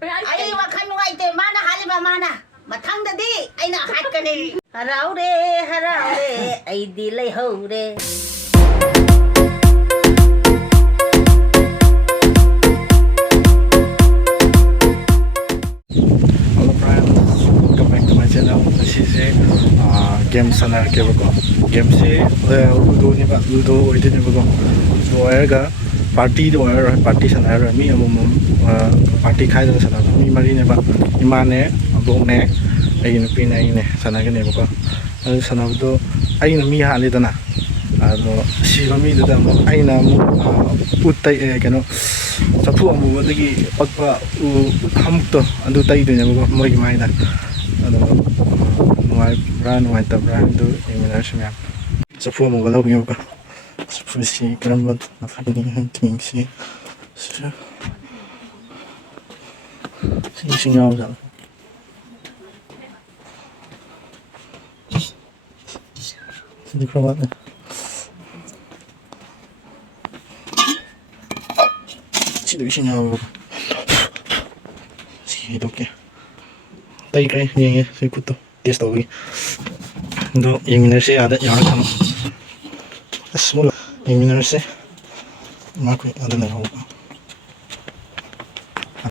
ꯑꯩ ꯋꯥꯈꯜ ꯅꯨꯡꯉꯥꯏꯇꯦ ꯃꯥꯅ ꯍꯥꯜꯂꯤꯕ ꯃꯥꯅ ꯃꯊꯪꯗꯗꯤ ꯑꯩꯅ ꯍꯥꯠꯀꯅꯤ ꯍꯔꯥꯎꯔꯦ ꯍꯔꯥꯎꯔꯦ ꯑꯩꯗꯤ ꯂꯩꯍꯧꯔꯦ Hello friends, welcome back to my channel. This is game sanarkebako. Game se ludo ni ba ludo oidine bako. So airga party do air party sanar mi amum party khai da sanar mi mari ne ba imane abong ne ai nu pi ne ne sanar ne bako. Adu sanar do ai na mi ha le dana. Ado si ba mi da mo ai na mu uttai kano Sapu amu lagi pagpa hamto ando tay din ako mo gimana ano nuai tabra ando imina siya sapu amu galaw ngayon ka sapu si karamat nakalimutan hunting si singaw sa si karamat Sino singaw si dokya tay kay yang si kuto test tawagi do iminar se ada yara kam asmula iminar se maku ada na ho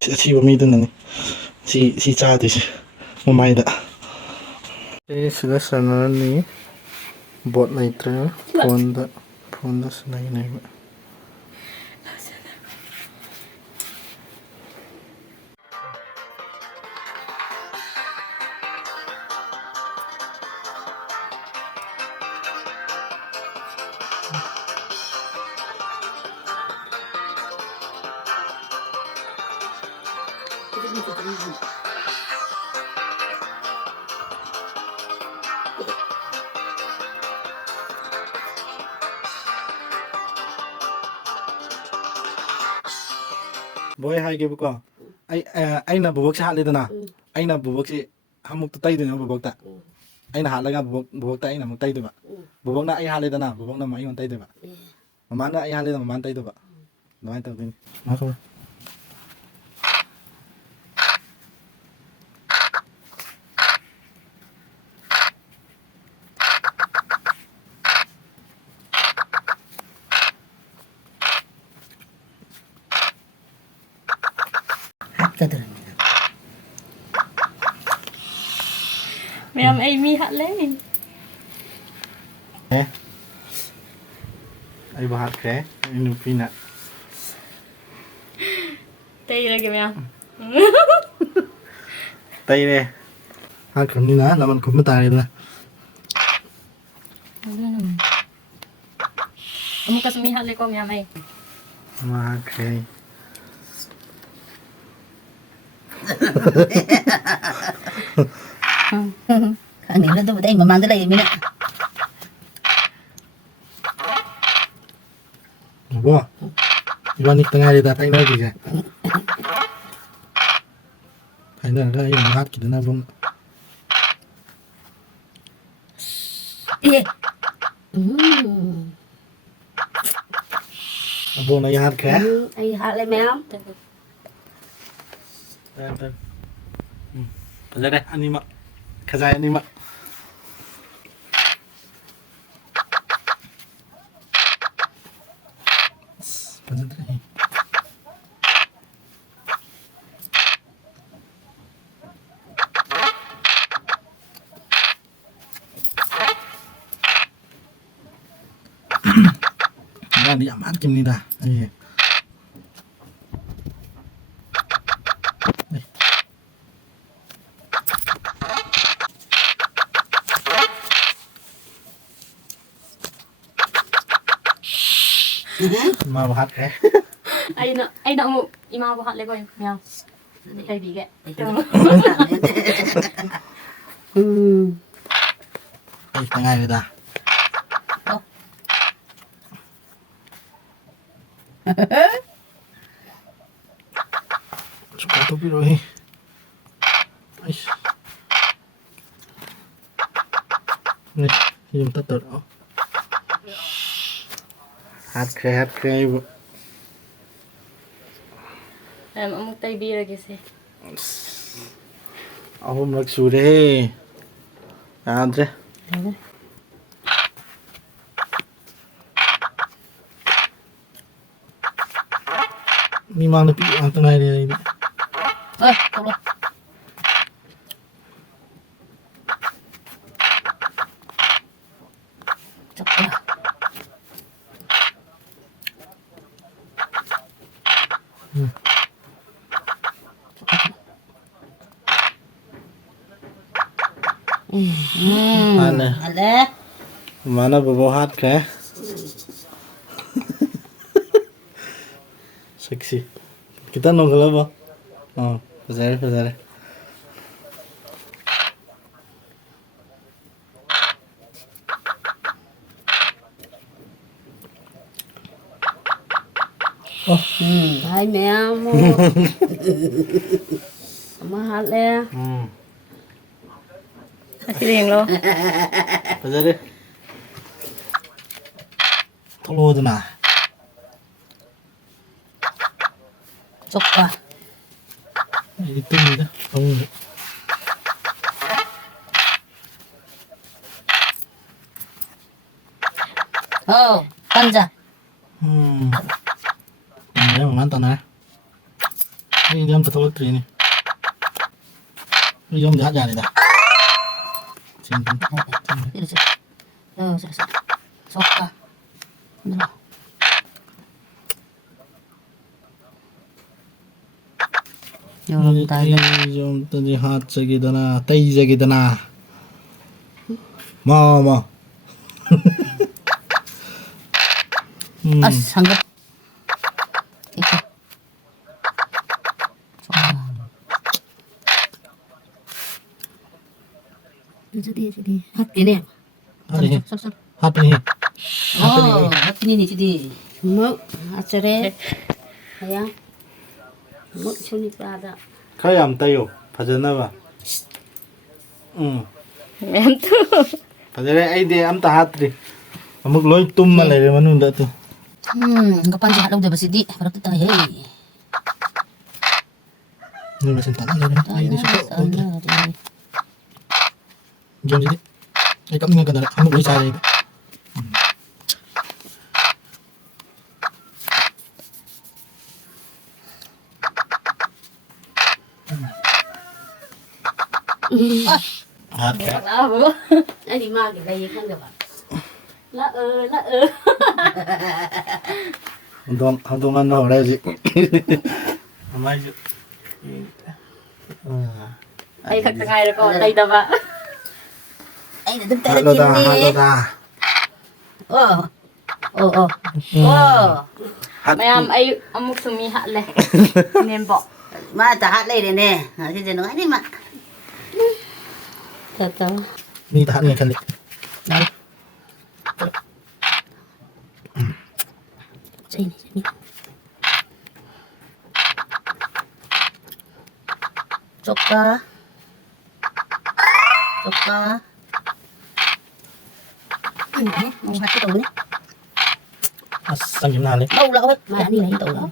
si bami dun ni si cha dis mamai da sila sana ni bot na itra phone da sana ni boy hai ge ko ai na bubok sa halida na ai na bubok si hamuk to tay din bubok ta ai na halaga bubok ta ai na muk tay diba bubok na ai halida na bubok na mai on tay diba mama na ai halida mama tay diba no tay din mako Mẹ em mi hạt lên. ai bahat ke inu pina Đây là kìa mẹ. tay ne ha kam ni na naman kum ta ri na Kamu kasih mi hạt lên con mẹ mày. ma ke Anh nghĩ là tôi đây mà mang tới đây mình ạ bo iwan ik tengah da tay na gi ga tay na ga yung hat kita na bung bung na hat ke Anh hạt lên mẹ không? Ten. Pada deh anima. Kazai anima. Pada deh. Nah, dia aman kim ni dah. Iya. Mà hát cái Ai nợ một ima của hạt lên coi mẹ. Đây bị ghẹ. tengah ni dah. Suka topi rohi. Ais. Nih, yung tatar. Hát khay bu. Em ông tay bia ra kìa. ahumrak sure. Yadre. Ni mana pi ang tengah ini. Tolong. Coba. Mana? Ada. Mana berbohat ke? Seksi. Kita nongol apa? Oh, pasal. Oh, Hai mẹ mua mà hạt lẹ cái đèn luôn pasal. Tolong tu na. Coba. Itu ni dah. Kamu. Oh, panjang. Ini mantap na. Ini dia betul betul ini. Ini jom jahat jadi dah. Simpan. Oh, sudah. Coba. Nah. Jom tadi hat segitu na, tay segitu na. Mama. Sanggup. Itu. Jadi. Hati ni. Hat ni. Oh, hati ni jadi. Mau acara. Ayah. Mau suni pada. Kaya am tayo. Pasal na ba? mentu Pasal ay di am tahat ri. Amuk loy tum malay ri manu nda tu. Kapan jahat daw ba sidi? Para kita hey. Ni masih tanah ni. Ay di suka. Jom jadi. Ay kami nga kadara. Amuk loy sari. Hat ka. là bố anh đi mang cái đây không được ạ là Hantungan na horay si. Amay si. ay khắc ngay rồi con đây đâu ạ Ay, dadam tayo Halo dah, halo kini. dah. Oh. mày am ay amuk sumi hạ lệ nên bỏ Ma tahat lay din eh. Kasi dyan nga ni ma. thật đâu Ni tahan ni kali. Sini. Coba. Mau hati tahu ni. Asam gimana ni? Mau lah awak. Ma ni tahu lah.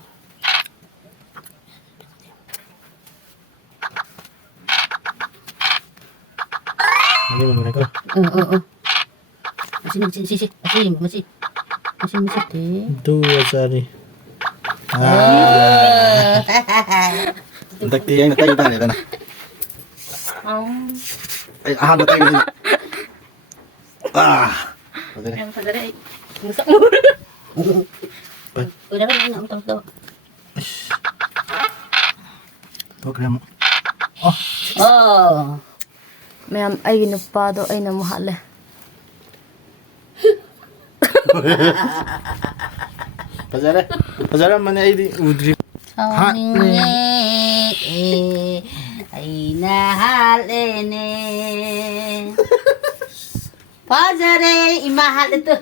Ini mana ko? Masih deh. Dua sari. Untuk tiang na tayo tadi na. không Ay, na tayo ni. Padre. em phải ra đây ngủ sợ ngủ Udah kan nak tahu. Program. Oh. mày am ay napa do ay namu hạ lệ Pasal mana ini udri. Saninge ay nahalene. Pazare imahal itu.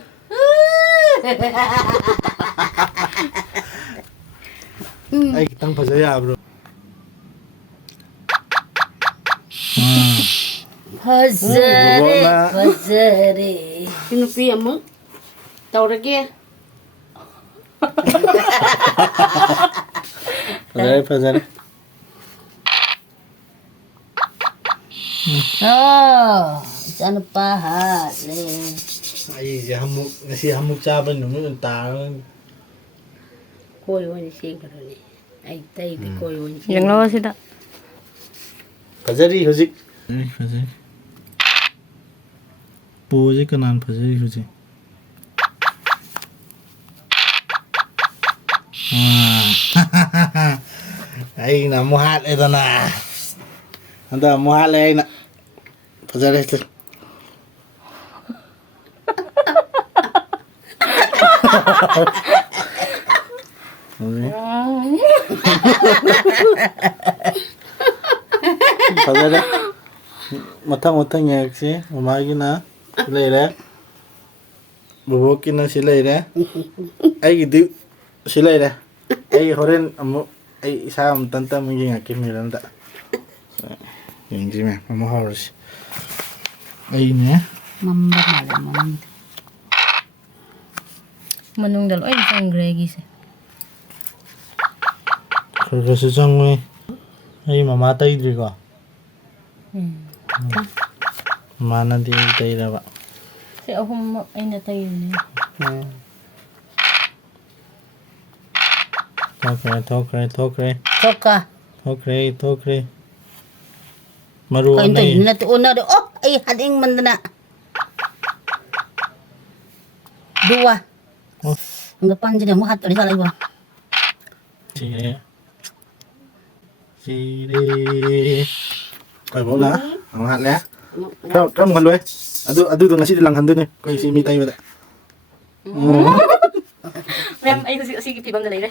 Ay, kitang pasaya bro. Pazare. Sino pia mo tàu ra kia Pasal. Ano pa hali? Ay, si hamuk saban naman, tarang. Koyo ni siguro ni. Ay tay di koyo ni. Yang lawa sila. Fajari, huzik. Ay, fajari. Pose ka nan fajari, huzik. Ay, namuhat ito na. Anda, muhat ay na. Fajari ito. Fajari. Matang-matang ya sih, mamagi na. Sila ira. Bubukin na sila ira. Ay, gitu. Sila ira. Ay, horen amo ay isa am tanta mungkin akim miranda. Yang gimana? Mama harus. Ay ini ya. Mamba malam. Manung dalo ay isang gregis. Kerja sejang nih. Ay mamatay diri ko. Mana di tayo na ba? Si ako ay natayo niya. Tokre. Soka. Maru Kain na tay eh. na tuon na do. Oh, ay hading man na. Dua. Oh. Ang panji na mo hat ulit sa iba. Sige. Kaya mo na. Ang hat na. Kamu kan loe. Adu tu nasi dilang handu ni. Kau isi mi tayo ba? Ma'am, ay sige pibang dalay re.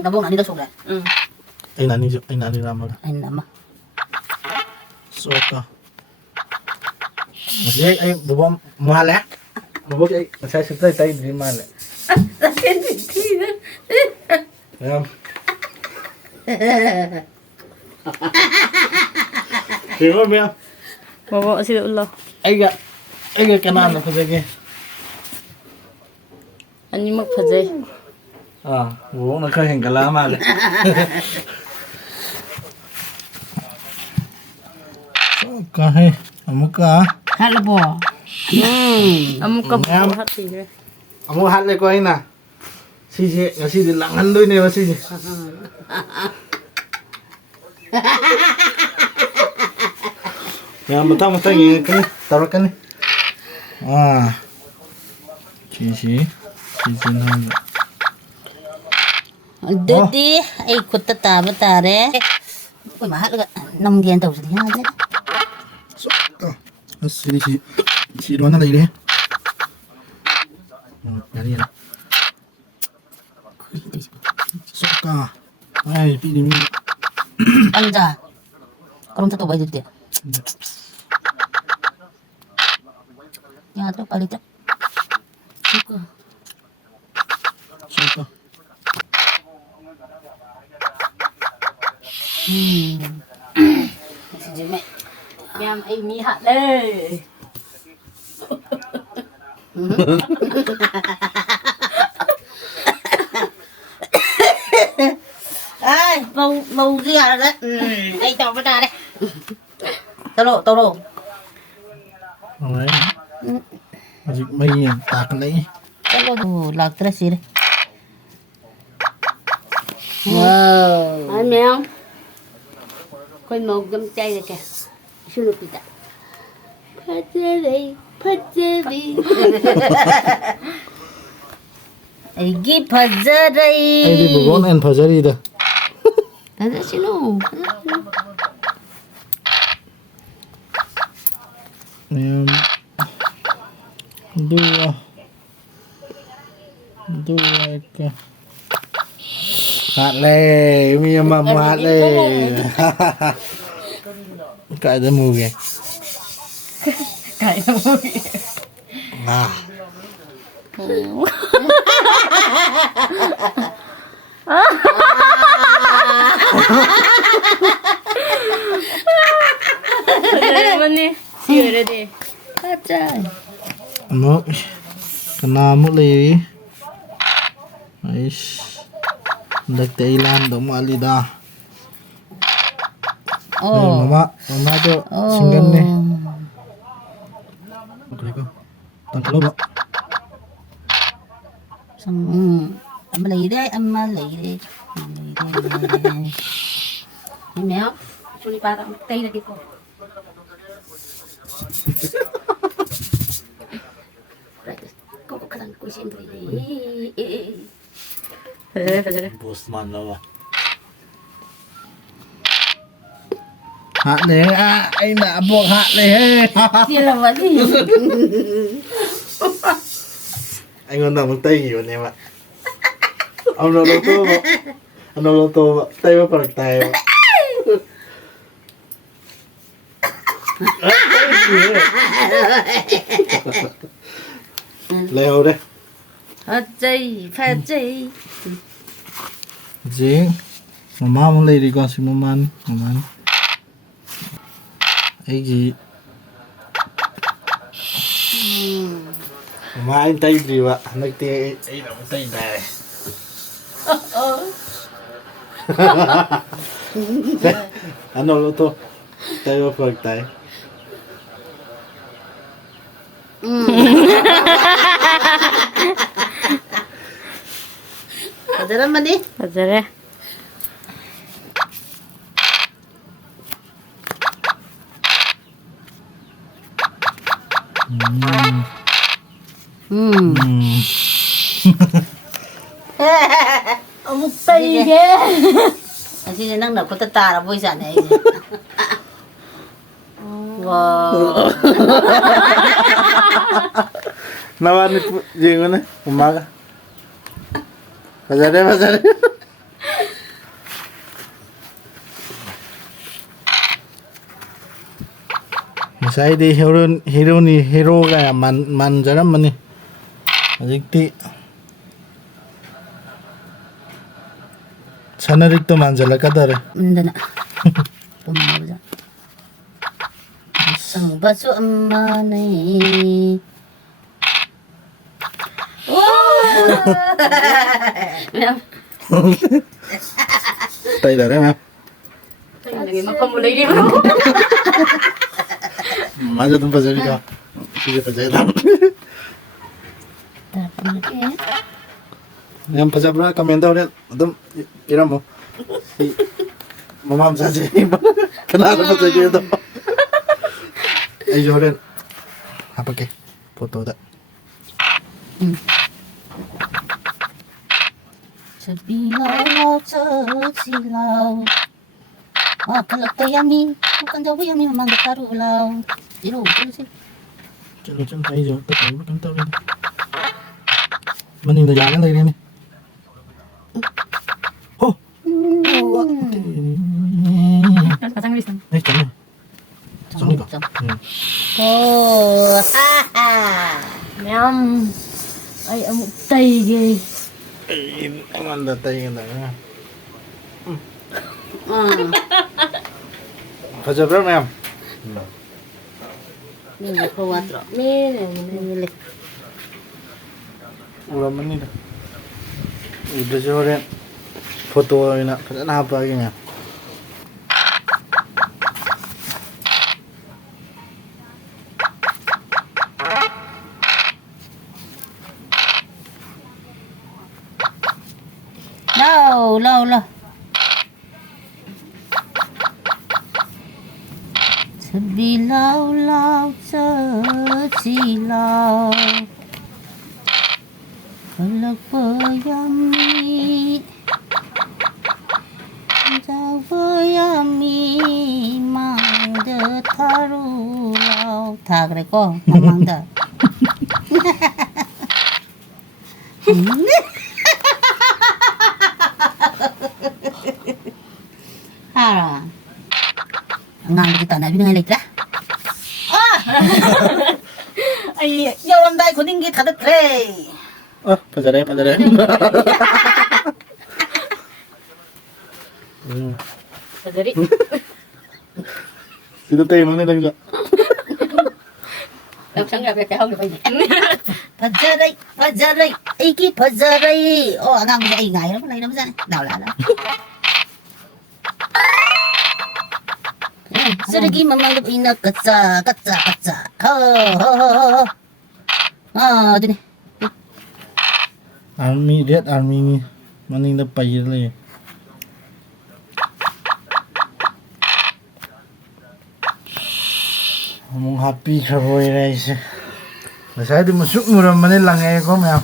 Nabong na dito sobra. Ay nani ramah. Ay nama. Soka. Masih ay bubom mahal ya. Bubom ay saya sudah tayo di mana. Ya. Kaya mo ya. Bawa sila ulo. Ay ga kanan na pagage. Ani magpajay. Bubom na kahin kalama. Kahe, amuka. Halo po. Amo ka Ma'am. buhat sila. Amu hale ko ay na. Sige, kasi dilangan doon eh, sige. Ya, mata ini kan, taruhkan nih. Sige, nan. Dadi ay kuta tama tare. Uy, mahal ka. Nang diyan daw sa diyan. Si Luana lagi deh. Nyari ya. Soka. Ay, pilih mi. Anja. Karon sa to ba dito? Ya, to palit. Soka. Si Jimmy. Ma'am, ay miha le. Ay, mau lihat đấy. Ay, tao bắt ra đây. Tao Alright. Masih may tak lagi. Tao lạc tới xí đây. Wow. Ay ma'am. Koy mo gam chay ra ka. Sunod kita. Pajari. Ay, gi pajaray. Ay, di bubon and pajari dah. Ada sino? Dua ka. Hale, mi mama hale. Kaya ada movie. Kaya mo. Ano naman eh. Siguro di. Kacay. Ano? Kena mo lagi. Ais. Ndak tailan do mo alida. mama tuh singgan nih. 그리고 tangkalo ba? Âm lì đấy, âm lì đi. Mèo. Chú đi ba tao tay là cái cổ. Kau kadang kau sendiri. Bosman lah. Hak ni, ai nak buat hak ni. Dia lah lagi. Anh còn nằm tay nhiều anh em ạ. Ông nó lô tô tay vào phần tay. Leo đây. Phát dây. Gì? Mama muốn lấy đi con xin mama ăn. Ấy gì? Mama anh tay gì vậy? Anh tay ấy là tay này. Anh lô tô tay vào phần tay. Pajaran đi. Pajaran. Ông tay ghê. Anh xin năng đầu có ta là vui giản này. Wow. Nawan ni gì nữa này, umaga. Pajaran. Saya di hero kayak man jalan mana? Jadi Sanarik to manjala kadare. Hindi na. Pumawa. Isang baso ang manay. Tay dari ma'am. Lagi mapamulay din mo. Maja tuh pasal ka. Sige pasal lang. Yang pasal berapa komentar udah, tuh iram mo. Mamam saja. Kenapa pasal gitu? Jordan. Apa ke? Foto dah. Sabilaw, sabilaw. Kalak yummy. Bukan jauh yummy memang taruh. Jiro, sih. Jangan tayo jo, tayo bukan tahu ini. Mana udah jalan lagi nih. Oh. Pasang list. Jangan. Jangan ka. Oh, haha. Mèo. Ay, amo tay ghê. Emang dah tayo na. Pasal berapa ma'am? Ini kuatro. Mene. Udah menit. Udah Jordan. Foto ini kenapa lagi nya? Lâu. Sabilaw, sabilaw. Kalak yummy. Yummy. Mangda taruh. Tak reko, mangda. Hara. Ngang kita na binang electra. Ay, yawan dai kuning kita da play. Oh, pasal. Padari. Dito tayo mana lagi ka? Langsung enggak pakai hong ni. Pajaray. Iki pajaray. Oh, ngang bisa ingay naman. Lay naman sana. Daw la. 쓰레기 맘마도 이나 까짜 까짜 까짜 허허허허 어디네 Army Red Army maning da pai le mong happy khaboy rais masai di masuk muram mane langai ko mya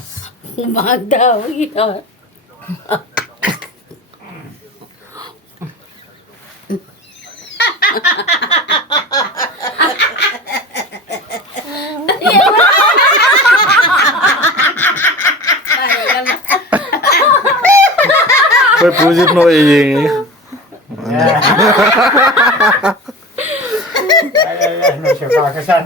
맞다 여기다 Koy pujit no ye Nó sẽ vào cái sân.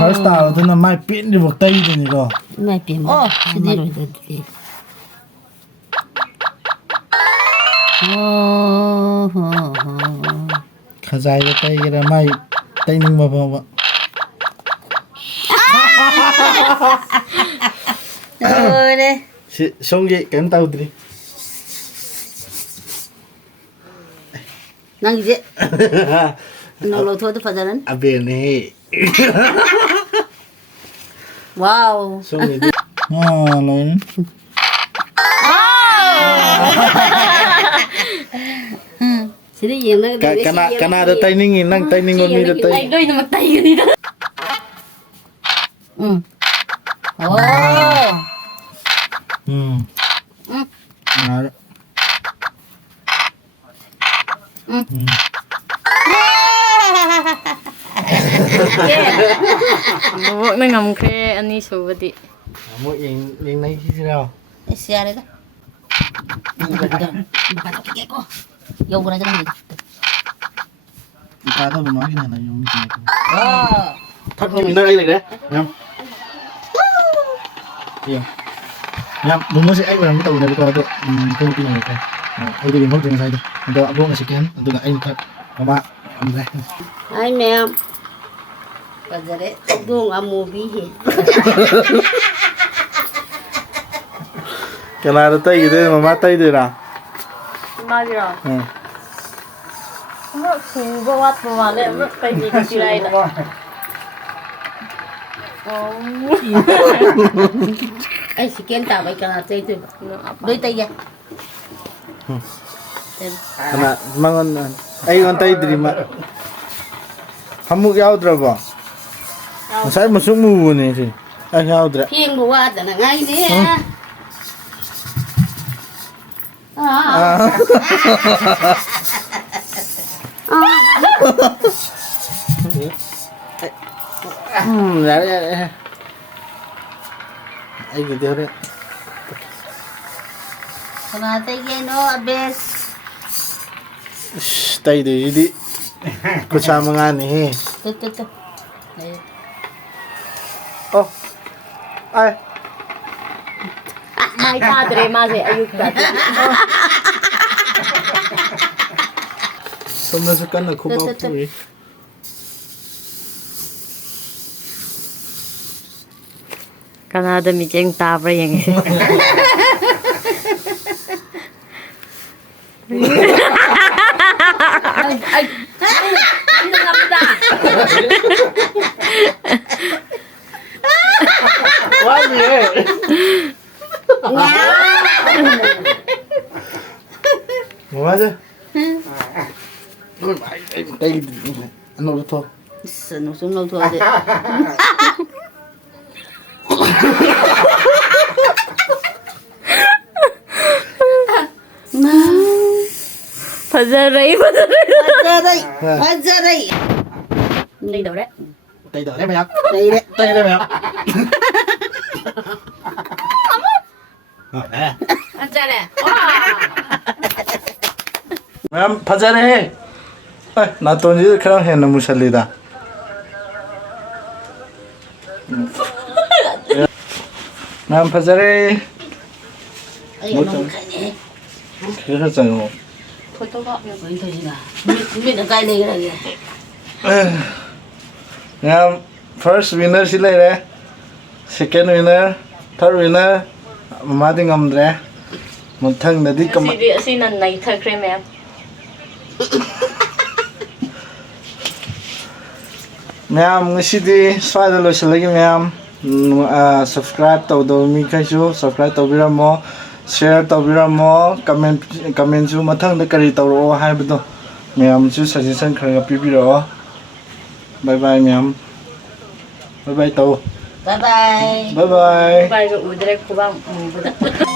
first time tu na mai pin di bok tai di ni ko mai pin sini khazai da tai ra mai tai ning ba ba 네 si songge kem tau dri 난 이제 너로 더도 파자는 abene 와우 songge di lo sini yang kana ada timing nang timing on ni da tai Ay, doy na magtayo ganito. 응. 오. Nga. Huwag na ngam kaya ani subadi. Mo yang nai si sao siya rin. Bakit ko? Yung ko na dyan. Ita ta ma gina na yung ni ko Wow. thắt mình nơi này đấy nhầm nhầm đúng rồi anh làm cái tàu này có được công ty này cái tôi đi hỗ trợ sai được tôi buông là scan tôi là anh thật các bạn làm đây Anh em. Bây giờ đấy, buông ở mùa bí hì. cái này là tay cái mà mát tay rồi nào Magra. Subuhat mo mali. Pwede ko sila ina. Ay, si Ken tawag ka nga tayo ito. Doy tayo. Kana mangon ay on tay diri ma hamuk yaudra ba sai masuk mu ne si ay yaudra Hiyang buwat na ngay niya. Đấy. Ay gitu re. Sana tayo no, abes. Tay di di. Kusama nga ni. Tututu. Oh. Ay. My padre, masi, ayuk dati. Pemasukan aku bawa puy. Kanada mi cheng tabra yang. Ay, hindi na pita. Why eh? Mau aja. Tay ano to? Sana sunod to ade. Pazaray. Pajaray. Pajaray. Hindi daw re. Tay đó đấy mày ạ. Tay đấy. Tay đây mày ạ. Pazaray. Ma'am, pajare hai. Ay, na to ni kharang hai na musalida. Ma'am, pajare. Ay, ano ka ni? Kaya sa mo. Photo ba? Ay, ito yun na. Hindi na kaya na yun. Ma'am, first winner sila eh. Second winner, third winner, mamading amdre. ꯃꯊꯪꯗꯗꯤ ꯀꯃꯥꯏ ꯉꯁꯤꯗꯤ ꯑꯁꯤꯅ ꯅꯩꯊꯈ꯭ꯔꯦ ꯃꯌꯥꯝ ꯃꯌꯥꯝ ꯉꯁꯤꯗꯤ ꯁ꯭ꯋꯥꯏꯗ ꯂꯣꯏꯁꯤꯜꯂꯒꯦ ꯃꯌꯥꯝ subscribe ꯇꯧꯗꯕ ꯃꯤꯈꯩꯁꯨ ꯁꯕꯁꯀ꯭ꯔꯥꯏꯕ ꯇꯧꯕꯤꯔꯝꯃꯣ ꯁꯤꯌꯔ ꯇꯧꯕꯤꯔꯝꯃꯣ ꯀꯃꯦꯟꯁꯨ ꯃꯊꯪꯗ ꯀꯔꯤ ꯇꯧꯔꯛꯑꯣ ꯍꯥꯏꯕꯗꯣ ꯃꯌꯥꯝꯁꯨ ꯁꯖꯦꯁꯟ ꯈꯔ ꯄꯤꯕꯤꯔꯛꯑꯣ ꯕꯥꯏ ꯕꯥꯏ ꯃꯌꯥꯝ ꯕꯥꯏ ꯕꯥꯏ ꯇꯧ Bye bye. ꯕꯥꯏ ꯕꯥꯏ ꯎꯗ꯭ꯔꯦ ꯈꯨꯕꯥꯡ ꯃꯨꯕꯗ